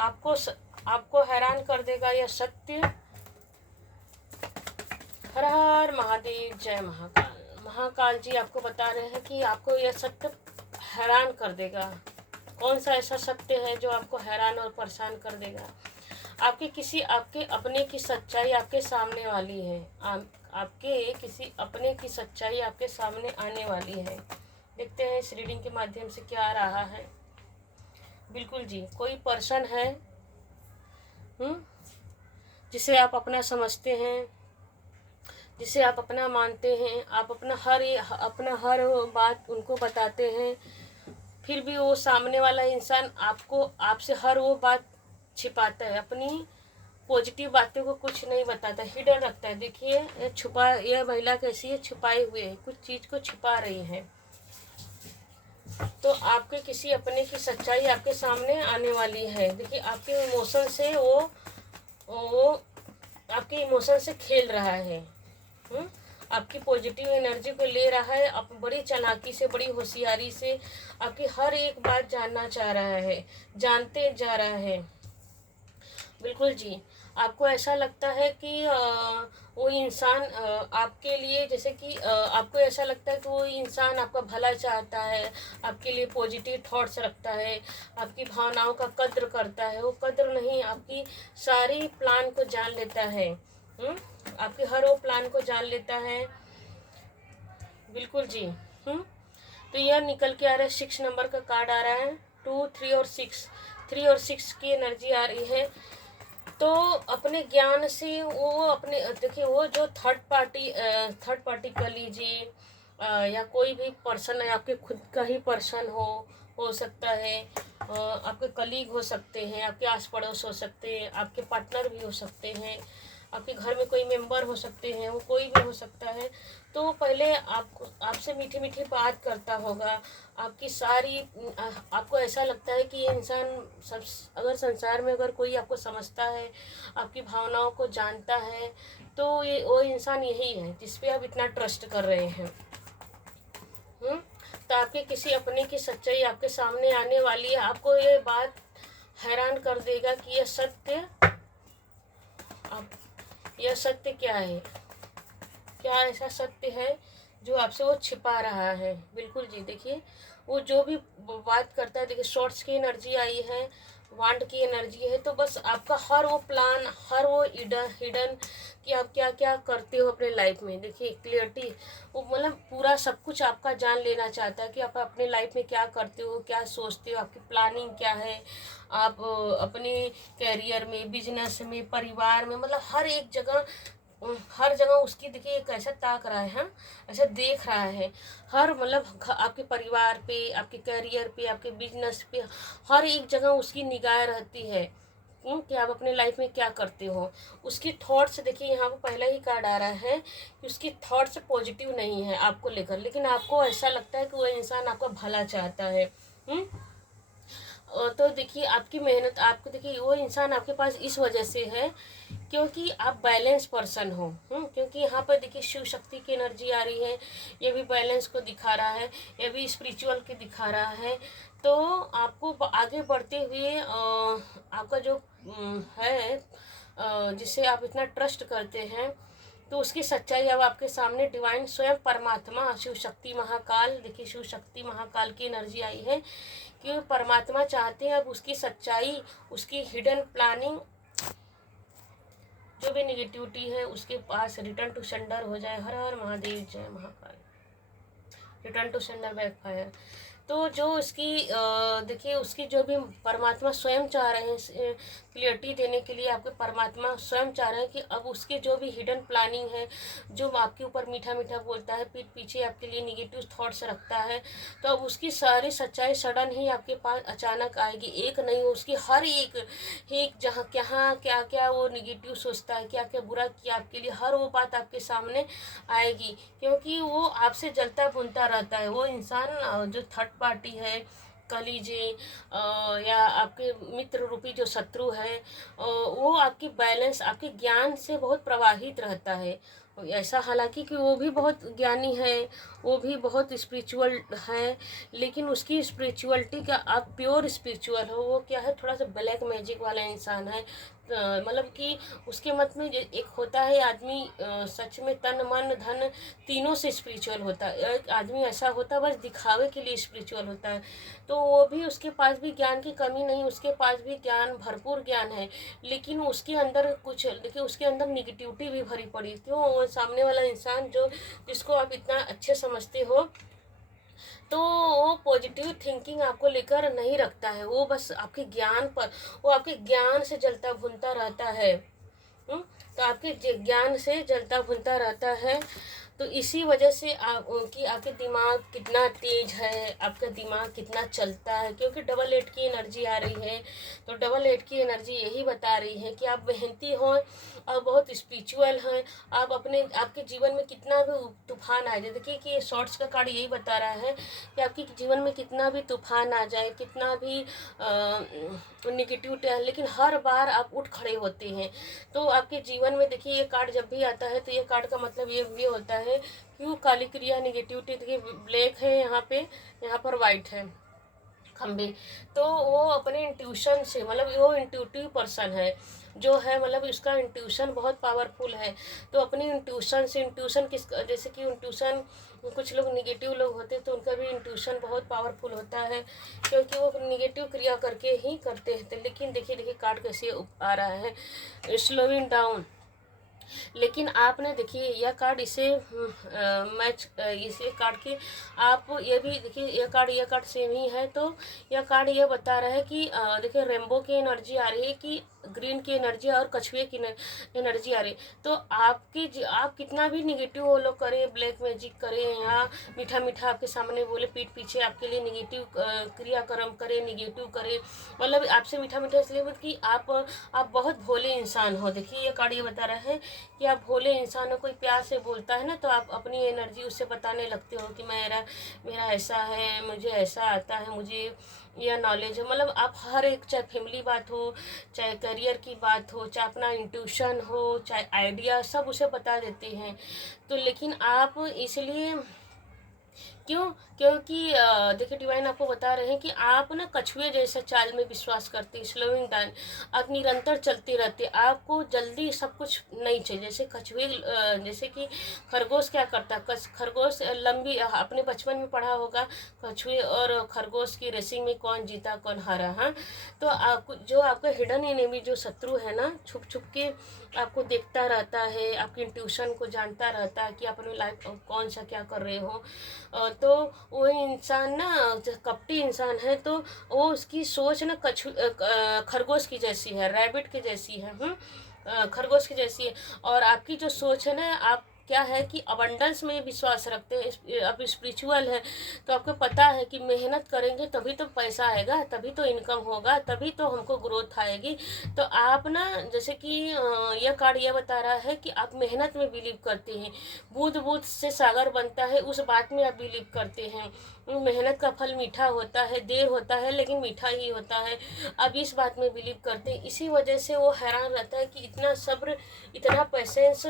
आपको हैरान कर देगा यह सत्य। हर हर महादेव, जय महाकाल। महाकाल जी आपको बता रहे हैं कि आपको यह सत्य हैरान कर देगा। कौन सा ऐसा सत्य है जो आपको हैरान और परेशान कर देगा? आपके अपने की सच्चाई आपके सामने वाली है। आपके किसी अपने की सच्चाई आपके सामने आने वाली है। देखते हैं इस रीडिंग के माध्यम से क्या आ रहा है। बिल्कुल जी, कोई पर्सन है जिसे आप अपना समझते हैं, जिसे आप अपना मानते हैं। आप अपना हर बात उनको बताते हैं, फिर भी वो सामने वाला इंसान आपसे हर वो बात छिपाता है। अपनी पॉजिटिव बातों को कुछ नहीं बताता, हिडन रखता है। देखिए यह महिला कैसी है, छुपाए हुए है, कुछ चीज़ को छुपा रही है। तो आपके किसी अपने की सच्चाई आपके सामने आने वाली है। देखिए आपके इमोशन से वो आपके इमोशन से खेल रहा है। आपकी पॉजिटिव एनर्जी को ले रहा है। आप बड़ी चालाकी से, बड़ी होशियारी से आपकी हर एक बात जानना चाह रहा है, जानते जा रहा है। बिल्कुल जी, आपको ऐसा लगता है कि वो इंसान आपके लिए, जैसे कि आपको ऐसा लगता है कि वो इंसान आपका भला चाहता है, आपके लिए पॉजिटिव थॉट्स रखता है, आपकी भावनाओं का कद्र करता है। वो कद्र नहीं, आपकी सारी प्लान को जान लेता है। आपके हर वो प्लान को जान लेता है। बिल्कुल जी। तो यह निकल के आ रहा है 6 नंबर का कार्ड आ रहा है। 2, 3 और 6, 3 और 6 की एनर्जी आ रही है। तो अपने ज्ञान से वो अपने, देखिए वो जो थर्ड पार्टी कर लीजिए, या कोई भी पर्सन है, आपके खुद का ही पर्सन हो सकता है, आपके कलीग हो सकते हैं, आपके आस पड़ोस हो सकते हैं, आपके पार्टनर भी हो सकते हैं, आपके घर में कोई मेंबर हो सकते हैं, वो कोई भी हो सकता है। तो पहले आपसे मीठी मीठी बात करता होगा। आपकी सारी आपको ऐसा लगता है कि ये इंसान अगर संसार में अगर कोई आपको समझता है, आपकी भावनाओं को जानता है, तो वो इंसान यही है जिस पे आप इतना ट्रस्ट कर रहे हैं। तो आपके किसी अपने की सच्चाई आपके सामने आने वाली है। आपको ये बात हैरान कर देगा कि यह सत्य क्या है। क्या ऐसा सत्य है जो आपसे वो छिपा रहा है। बिल्कुल जी, देखिए वो जो भी बात करता है, देखिए शॉर्ट्स की एनर्जी आई है, वांड की एनर्जी है। तो बस आपका हर वो प्लान, हर वो हिडन कि आप क्या क्या करते हो अपने लाइफ में। देखिए क्लियरिटी, वो मतलब पूरा सब कुछ आपका जान लेना चाहता है कि आप अपने लाइफ में क्या करते हो, क्या सोचते हो, आपकी प्लानिंग क्या है। आप अपने कैरियर में, बिजनेस में, परिवार में, मतलब हर जगह उसकी, देखिए कैसा ताक रहा है, ऐसा देख रहा है। हर मतलब आपके परिवार पे, आपके करियर पे, आपके बिजनेस पे, हर एक जगह उसकी निगाह रहती है कि आप अपने लाइफ में क्या करते हो। उसकी थॉट्स, देखिए यहाँ पर पहला ही कार्ड आ रहा है कि उसकी थॉट्स पॉजिटिव नहीं है आपको लेकर, लेकिन आपको ऐसा लगता है कि वो इंसान आपका भला चाहता है। तो देखिए आपकी मेहनत, आपको देखिए वो इंसान आपके पास इस वजह से है क्योंकि आप बैलेंस पर्सन हो। क्योंकि यहाँ पर देखिए शिव शक्ति की एनर्जी आ रही है, ये भी बैलेंस को दिखा रहा है, ये भी स्पिरिचुअल के दिखा रहा है। तो आपको आगे बढ़ते हुए आपका जो है, जिसे आप इतना ट्रस्ट करते हैं, तो उसकी सच्चाई अब आपके सामने डिवाइन स्वयं परमात्मा शिव शक्ति महाकाल, देखिए शिव शक्ति महाकाल की एनर्जी आई है कि परमात्मा चाहते हैं अब उसकी सच्चाई, उसकी हिडन प्लानिंग, जो भी निगेटिविटी है उसके पास रिटर्न टू सेंडर हो जाए। हर हर महादेव, जय Mahakal. Return to sender backfire. तो जो उसकी देखिए उसकी जो भी परमात्मा स्वयं चाह रहे हैं क्लियरिटी देने के लिए, आपके परमात्मा स्वयं चाह रहे हैं कि अब उसके जो भी हिडन प्लानिंग है, जो आपके ऊपर मीठा मीठा बोलता है, पीठ पीछे आपके लिए निगेटिव थॉट्स रखता है, तो अब उसकी सारी सच्चाई सडन ही आपके पास अचानक आएगी। एक नहीं, उसकी हर एक जहाँ क्या क्या वो निगेटिव सोचता है, क्या क्या बुरा किया आपके लिए, हर वो बात आपके सामने आएगी। क्योंकि वो आपसे जलता बुनता रहता है। वो इंसान जो थर्ड पार्टी है कह लीजिए, या आपके मित्र रूपी जो शत्रु है, वो आपकी बैलेंस, आपके ज्ञान से बहुत प्रभावित रहता है। ऐसा हालांकि कि वो भी बहुत ज्ञानी है, वो भी बहुत स्पिरिचुअल है, लेकिन उसकी स्पिरिचुअलिटी का, आप प्योर स्पिरिचुअल हो, वो क्या है, थोड़ा सा ब्लैक मैजिक वाला इंसान है। मतलब कि उसके मत में एक होता है आदमी सच में तन मन धन तीनों से स्पिरिचुअल होता है। एक आदमी ऐसा होता है बस दिखावे के लिए स्पिरिचुअल होता है, तो वो भी, उसके पास भी ज्ञान की कमी नहीं, उसके पास भी ज्ञान, भरपूर ज्ञान है, लेकिन उसके अंदर कुछ, देखिए उसके अंदर निगेटिविटी भी भरी पड़ी। क्यों? वो सामने वाला इंसान जो, जिसको आप इतना अच्छे समझते हो, तो वो पॉजिटिव थिंकिंग आपको लेकर नहीं रखता है, वो बस आपके ज्ञान पर, वो आपके ज्ञान से जलता भुनता रहता है। तो आपके ज्ञान से जलता भुनता रहता है। तो इसी वजह से आप कि आपके दिमाग कितना तेज है, आपका दिमाग कितना चलता है, क्योंकि डबल 8 की एनर्जी आ रही है। तो डबल 8 की एनर्जी यही बता रही है कि आप मेहनती हो और बहुत स्पिरिचुअल हैं। आप अपने, आपके जीवन में कितना भी तूफान आ जाए, देखिए कि ये शॉर्ट्स का कार्ड यही बता रहा है कि आपके जीवन में कितना भी तूफान आ जाए, कितना भी निगेटिविटी है, लेकिन हर बार आप उठ खड़े होते हैं। तो आपके जीवन में देखिए ये कार्ड जब भी आता है, तो ये कार्ड का मतलब ये होता है कि वो काली क्रिया, निगेटिविटी, देखिए ब्लैक है यहाँ पे, यहाँ पर वाइट है खंबे। तो वो अपने इंट्यूशन से, मतलब वो इंट्यूटिव पर्सन है जो है, मतलब उसका इंट्यूशन बहुत पावरफुल है। तो अपनी इंट्यूशन से, इंट्यूशन किस, जैसे कि इंट्यूशन, कुछ लोग निगेटिव लोग होते हैं तो उनका भी इंट्यूशन बहुत पावरफुल होता है, क्योंकि वो निगेटिव क्रिया करके ही करते हैं। लेकिन देखिए देखिए कार्ड कैसे आ रहा है, स्लोइंग डाउन। लेकिन आपने देखिए यह कार्ड इसे मैच, इसे कार्ड के आप ये भी देखिए, ये कार्ड सेम ही है। तो यह कार्ड ये बता रहा है कि देखिए रेनबो की एनर्जी आ रही है, कि ग्रीन की एनर्जी और कछुए की एनर्जी आ रही है। तो आप कितना भी निगेटिव वो लोग करें, ब्लैक मैजिक करें, या मीठा मीठा आपके सामने बोले, पीठ पीछे आपके लिए निगेटिव क्रियाक्रम करें, निगेटिव करें, मतलब आपसे मीठा मीठा इसलिए कि आप बहुत भोले इंसान हो। देखिए ये कार्ड ये बता रहा है कि आप भोले इंसान हो। कोई प्यार से बोलता है ना, तो आप अपनी एनर्जी उससे बताने लगते हो कि मेरा ऐसा है, मुझे ऐसा आता है, मुझे यह नॉलेज है। मतलब आप हर एक, चाहे फैमिली बात हो, चाहे करियर की बात हो, चाहे अपना इंट्यूशन हो, चाहे आइडिया, सब उसे बता देते हैं। तो लेकिन आप इसलिए क्यों? क्योंकि देखिए डिवाइन आपको बता रहे हैं कि आप ना कछुए जैसा चाल में विश्वास करते हैं, स्लोइंग डाउन, आप निरंतर चलते रहते, आपको जल्दी सब कुछ नहीं चाहिए। जैसे कछुए, जैसे कि खरगोश क्या करता है, खरगोश लंबी, अपने बचपन में पढ़ा होगा कछुए और खरगोश की रेसिंग में कौन जीता कौन हारा। हाँ, तो जो आपका हिडन एनिमी, जो शत्रु है ना, छुप छुप के आपको देखता रहता है, आपकी इंट्यूशन को जानता रहता है कि आप अपनी लाइफ कौन सा क्या कर रहे हो। तो वो इंसान ना कपटी इंसान है, तो वो उसकी सोच ना खरगोश की जैसी है, रैबिट की जैसी है। खरगोश की जैसी है। और आपकी जो सोच है ना, आप क्या है कि अबंडेंस में विश्वास रखते हैं, आप स्पिरिचुअल है, तो आपको पता है कि मेहनत करेंगे तभी तो पैसा आएगा, तभी तो इनकम होगा, तभी तो हमको ग्रोथ आएगी। तो आप ना, जैसे कि यह कार्ड यह बता रहा है कि आप मेहनत में बिलीव करते हैं, बूंद बूंद से सागर बनता है, उस बात में आप बिलीव करते हैं। मेहनत का फल मीठा होता है, देर होता है लेकिन मीठा ही होता है। अब इस बात में बिलीव करते हैं, इसी वजह से वो हैरान रहता है कि इतना सब्र, इतना पेशेंस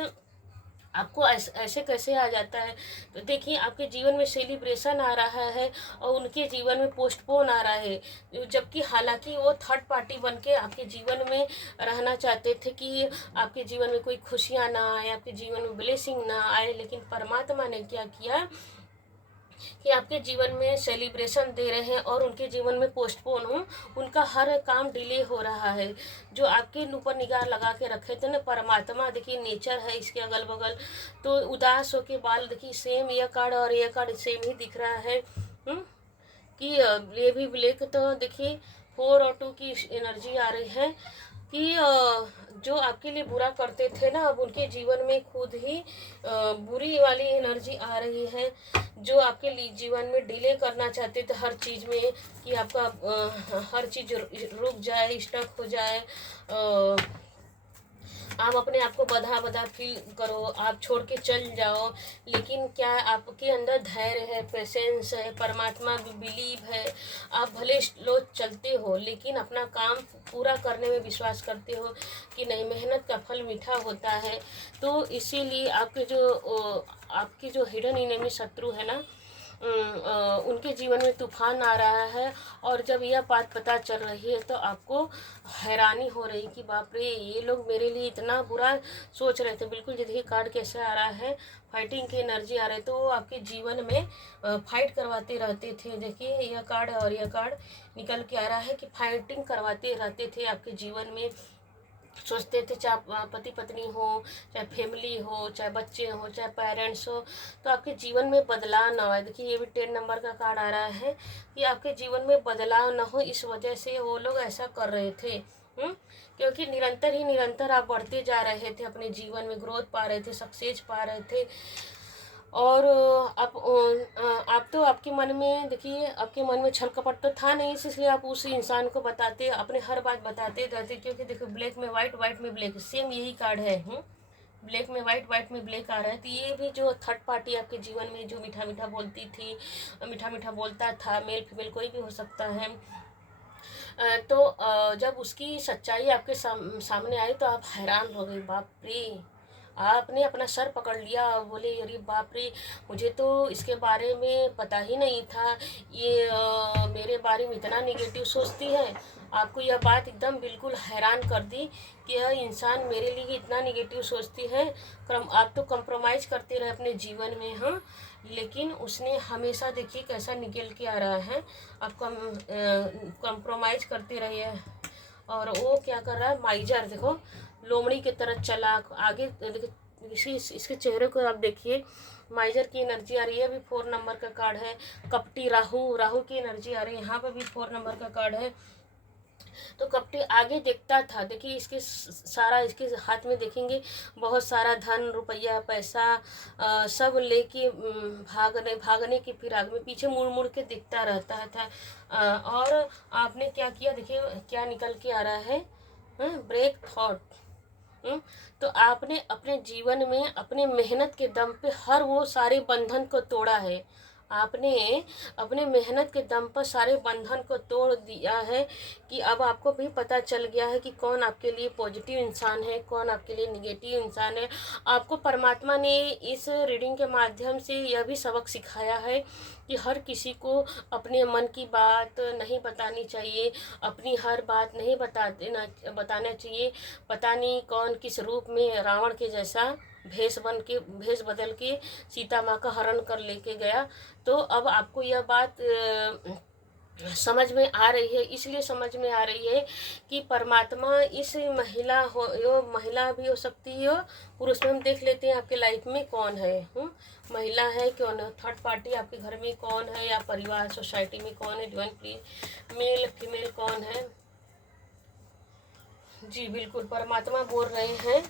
आपको ऐसे कैसे आ जाता है। तो देखिए आपके जीवन में सेलिब्रेशन आ रहा है और उनके जीवन में पोस्टपोन आ रहा है, जबकि हालांकि वो थर्ड पार्टी बन के आपके जीवन में रहना चाहते थे कि आपके जीवन में कोई खुशियाँ ना आए, आपके जीवन में ब्लेसिंग ना आए। लेकिन परमात्मा ने क्या किया कि आपके जीवन में सेलिब्रेशन दे रहे हैं और उनके जीवन में पोस्टपोन हो, उनका हर काम डिले हो रहा है। जो आपके ऊपर निगाह लगा के रखे थे ना परमात्मा, देखिए नेचर है इसके अगल बगल, तो उदास होके बाल, देखिए सेम ये कार्ड और ये कार्ड सेम ही दिख रहा है। कि ये भी ब्लैक, तो देखिए 4 और 2 की एनर्जी आ रही है कि जो आपके लिए बुरा करते थे ना, अब उनके जीवन में खुद ही बुरी वाली एनर्जी आ रही है। जो आपके लिए जीवन में डिले करना चाहते थे हर चीज़ में, कि आपका हर चीज़ रुक जाए, स्टक हो जाए, आप अपने आप को बधा बधा फील करो, आप छोड़ के चल जाओ, लेकिन क्या आपके अंदर धैर्य है, पेशेंस है, परमात्मा में बिलीव है। आप भले स्लो चलते हो लेकिन अपना काम पूरा करने में विश्वास करते हो कि नहीं, मेहनत का फल मीठा होता है। तो इसीलिए आपके जो हिडन इनेमी शत्रु है ना, उनके जीवन में तूफान आ रहा है। और जब यह बात पता चल रही है तो आपको हैरानी हो रही कि बाप रे, ये लोग मेरे लिए इतना बुरा सोच रहे थे। बिल्कुल देखिए कार्ड कैसे आ रहा है, फाइटिंग की एनर्जी आ रही है। तो वो आपके जीवन में फाइट करवाते रहते थे। देखिए यह कार्ड और यह कार्ड निकल के आ रहा है कि फाइटिंग करवाते रहते थे आपके जीवन में। सोचते थे चाहे पति पत्नी हो, चाहे फैमिली हो, चाहे बच्चे हो, चाहे पेरेंट्स हो, तो आपके जीवन में बदलाव ना आए। देखिए ये भी 10 नंबर का कार्ड आ रहा है कि आपके जीवन में बदलाव ना हो, इस वजह से वो लोग ऐसा कर रहे थे। क्योंकि निरंतर आप बढ़ते जा रहे थे, अपने जीवन में ग्रोथ पा रहे थे, सक्सेस पा रहे थे। और आप तो आपके मन में, देखिए आपके मन में छल कपट तो था नहीं, इसलिए आप उस इंसान को बताते, अपने हर बात बताते रहते। क्योंकि देखो ब्लैक में वाइट, वाइट में ब्लैक, सेम यही कार्ड है। ब्लैक में वाइट, वाइट में ब्लैक आ रहा है। तो ये भी जो थर्ड पार्टी आपके जीवन में जो मीठा मीठा बोलती थी, मीठा मीठा बोलता था, मेल फीमेल कोई भी हो सकता है। तो जब उसकी सच्चाई आपके सामने आई तो आप हैरान हो गए, बाप रे। आपने अपना सर पकड़ लिया और बोले अरे बाप रे, मुझे तो इसके बारे में पता ही नहीं था, ये मेरे बारे में इतना निगेटिव सोचती है। आपको यह बात एकदम बिल्कुल हैरान कर दी कि यह इंसान मेरे लिए इतना निगेटिव सोचती है। आप तो कंप्रोमाइज़ करते रहे अपने जीवन में, हाँ, लेकिन उसने हमेशा, देखिए कैसा निकल के आ रहा है, आप कंप्रोमाइज़ करते रहिए। और वो क्या कर रहा है, माइजर देखो लोमड़ी की तरह चला आगे। देखो इसके चेहरे को आप देखिए, माइजर की एनर्जी आ रही है। अभी 4 नंबर का कार्ड है। कपटी राहु की एनर्जी आ रही है। यहाँ पर भी 4 नंबर का कार्ड है। तो कपटी आगे देखता था। देखिए इसके सारा, इसके हाथ में देखेंगे बहुत सारा धन रुपया पैसा सब लेके भागने की फिराक में पीछे मुड़ मुड़ के दिखता रहता था। और आपने क्या किया, देखिए क्या निकल के आ रहा है, ब्रेक थॉट। तो आपने अपने जीवन में अपने मेहनत के दम पे हर वो सारे बंधन को तोड़ा है। आपने अपने मेहनत के दम पर सारे बंधन को तोड़ दिया है कि अब आपको भी पता चल गया है कि कौन आपके लिए पॉजिटिव इंसान है, कौन आपके लिए निगेटिव इंसान है। आपको परमात्मा ने इस रीडिंग के माध्यम से यह भी सबक सिखाया है कि हर किसी को अपने मन की बात नहीं बतानी चाहिए, अपनी हर बात नहीं बताना चाहिए। पता नहीं कौन किस रूप में रावण के जैसा भेष बदल के सीता माँ का हरण कर लेके गया। तो अब आपको यह बात समझ में आ रही है, इसलिए समझ में आ रही है कि परमात्मा इस महिला भी हो सकती है, पुरुष में हम देख लेते हैं आपके लाइफ में कौन है। महिला है क्यों ना, थर्ड पार्टी आपके घर में कौन है, या परिवार सोसाइटी में कौन है, डिवाइन प्लीज मेल फीमेल कौन है। जी बिल्कुल, परमात्मा बोल रहे हैं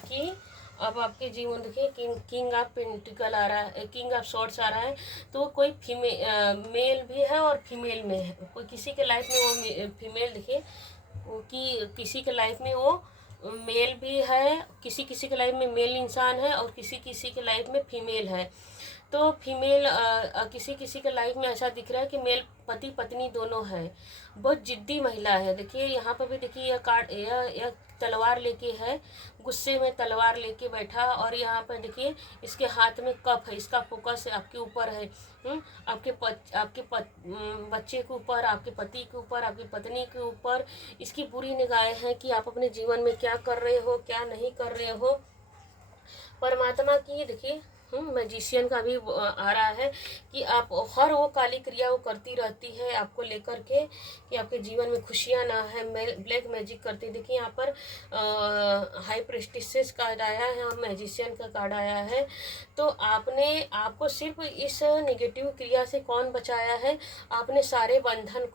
कि अब आपके जीवन देखिए किंग ऑफ पेंटिकल आ रहा है, किंग ऑफ शॉर्ट्स आ रहा है। तो कोई मेल भी है और फीमेल में है। कोई किसी के लाइफ में वो फीमेल, देखिए कि किसी के लाइफ में वो मेल भी है, किसी किसी के लाइफ में मेल इंसान है और किसी किसी के लाइफ में फीमेल है। तो फीमेल किसी किसी के लाइफ में ऐसा दिख रहा है कि मेल पति पत्नी दोनों है। बहुत जिद्दी महिला है। देखिए यहाँ पर भी देखिए यह कार्ड, यह तलवार लेके है, गुस्से में तलवार लेके बैठा। और यहाँ पर देखिए इसके हाथ में कप है, इसका फोकस आपके ऊपर है। आपके बच्चे के ऊपर, आपके पति के ऊपर, आपकी पत्नी के ऊपर इसकी बुरी निगाहें हैं कि आप अपने जीवन में क्या कर रहे हो, क्या नहीं कर रहे हो। परमात्मा की देखिए मैजिशियन का भी आ रहा है कि आप हर वो काली क्रिया वो करती रहती है आपको लेकर के कि आपके जीवन में खुशियाँ ना है। ब्लैक मैजिक करती, देखिए यहाँ पर हाई प्रेस्टिसेस कार्ड आया है और मैजिशियन का कार्ड आया है। तो आपको सिर्फ इस नेगेटिव क्रिया से कौन बचाया है, आपने सारे बंधन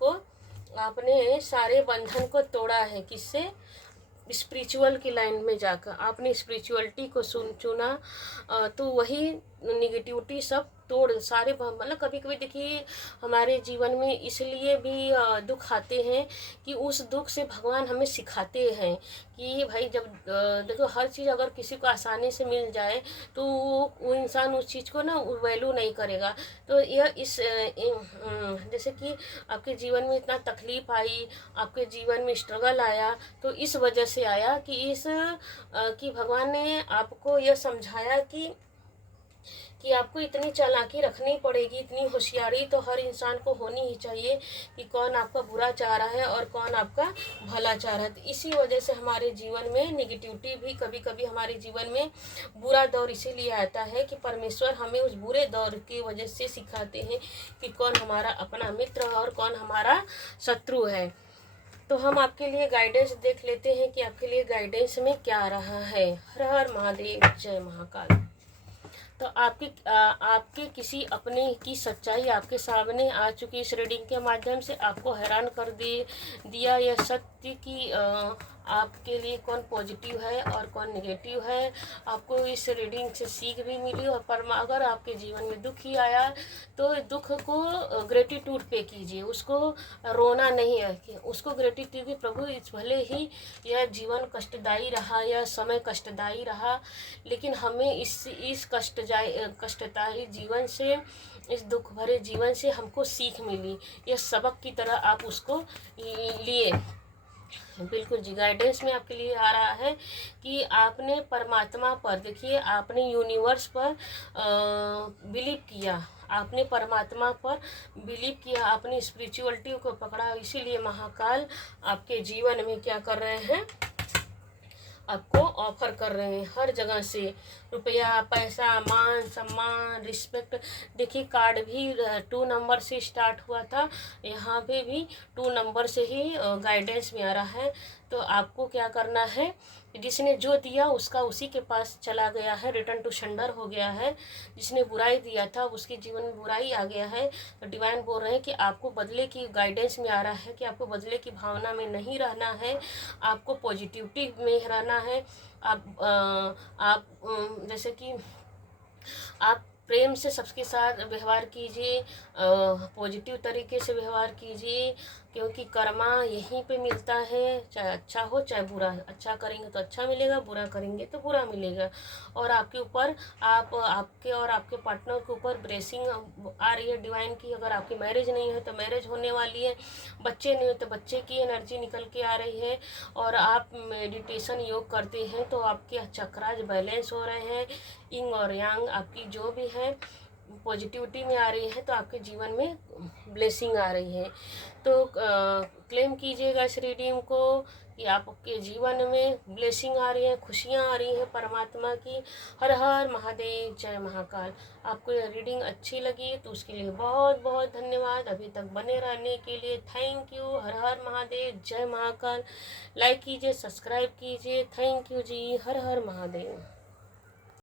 को तोड़ा है। किससे, स्पिरिचुअल की लाइन में जाकर आपने स्पिरिचुअलिटी को चुना, तो वही निगेटिविटी सब तोड़ सारे मतलब कभी कभी देखिए हमारे जीवन में इसलिए भी दुख आते हैं कि उस दुख से भगवान हमें सिखाते हैं कि भाई जब देखो हर चीज़ अगर किसी को आसानी से मिल जाए तो वो इंसान उस चीज़ को ना वैल्यू नहीं करेगा। तो यह इस जैसे कि आपके जीवन में इतना तकलीफ आई, आपके जीवन में स्ट्रगल आया, तो इस वजह से आया कि कि भगवान ने आपको यह समझाया कि आपको इतनी चालाकी रखनी पड़ेगी, इतनी होशियारी तो हर इंसान को होनी ही चाहिए कि कौन आपका बुरा चाह रहा है और कौन आपका भला चाह रहा है। तो इसी वजह से हमारे जीवन में निगेटिविटी भी कभी कभी हमारे जीवन में बुरा दौर इसीलिए आता है कि परमेश्वर हमें उस बुरे दौर की वजह से सिखाते हैं कि कौन हमारा अपना मित्र और कौन हमारा शत्रु है। तो हम आपके लिए गाइडेंस देख लेते हैं कि आपके लिए गाइडेंस में क्या आ रहा है। हर हर महादेव, जय महाकाल। तो आपके किसी अपने की सच्चाई आपके सामने आ चुकी इस रीडिंग के माध्यम से आपको हैरान कर दिया यह सत्य कि आपके लिए कौन पॉजिटिव है और कौन नेगेटिव है। आपको इस रीडिंग से सीख भी मिली और अगर आपके जीवन में दुख ही आया तो दुख को ग्रेटिट्यूड पे कीजिए, उसको रोना नहीं है कि उसको ग्रेटिट्यूड की प्रभु इस भले ही यह जीवन कष्टदायी रहा, यह समय कष्टदायी रहा, लेकिन हमें इस कष्टदायी जीवन से, इस दुख भरे जीवन से हमको सीख मिली, यह सबक की तरह आप उसको लिए। बिल्कुल जी, गाइडेंस में आपके लिए आ रहा है कि आपने परमात्मा पर, देखिए आपने यूनिवर्स पर बिलीव किया, आपने परमात्मा पर बिलीव किया, आपने स्पिरिचुअलिटी को पकड़ा, इसीलिए महाकाल आपके जीवन में क्या कर रहे हैं, आपको ऑफर कर रहे हैं हर जगह से रुपया, पैसा, मान सम्मान, रिस्पेक्ट। देखिए कार्ड भी 2 नंबर से स्टार्ट हुआ था, यहाँ पे भी 2 नंबर से ही गाइडेंस में आ रहा है। तो आपको क्या करना है, जिसने जो दिया उसका उसी के पास चला गया है, रिटर्न टू सेंडर हो गया है। जिसने बुराई दिया था उसके जीवन में बुराई आ गया है। तो डिवाइन बोल रहे हैं कि आपको बदले की गाइडेंस में आ रहा है कि आपको बदले की भावना में नहीं रहना है, आपको पॉजिटिविटी में रहना है। आप जैसे कि आप प्रेम से सबके साथ व्यवहार कीजिए, पॉजिटिव तरीके से व्यवहार कीजिए, क्योंकि कर्मा यहीं पे मिलता है, चाहे अच्छा हो चाहे बुरा। अच्छा करेंगे तो अच्छा मिलेगा, बुरा करेंगे तो बुरा मिलेगा। और आपके ऊपर आपके और आपके पार्टनर के ऊपर ब्लेसिंग आ रही है डिवाइन की। अगर आपकी मैरिज नहीं है तो मैरिज होने वाली है, बच्चे नहीं हो तो बच्चे की एनर्जी निकल के आ रही है। और आप मेडिटेशन योग करते हैं तो आपके चक्रास बैलेंस हो रहे हैं, यिंग और यांग आपकी जो भी है पॉजिटिविटी में आ रही है, तो आपके जीवन में ब्लेसिंग आ रही है। तो क्लेम कीजिएगा इस रीडिंग को कि आपके जीवन में ब्लेसिंग आ रही है, खुशियाँ आ रही हैं परमात्मा की। हर हर महादेव, जय महाकाल। आपको यह रीडिंग अच्छी लगी तो उसके लिए बहुत बहुत धन्यवाद। अभी तक बने रहने के लिए थैंक यू। हर हर महादेव, जय महाकाल। लाइक कीजिए, सब्सक्राइब कीजिए। Thank you ji. हर हर महादेव।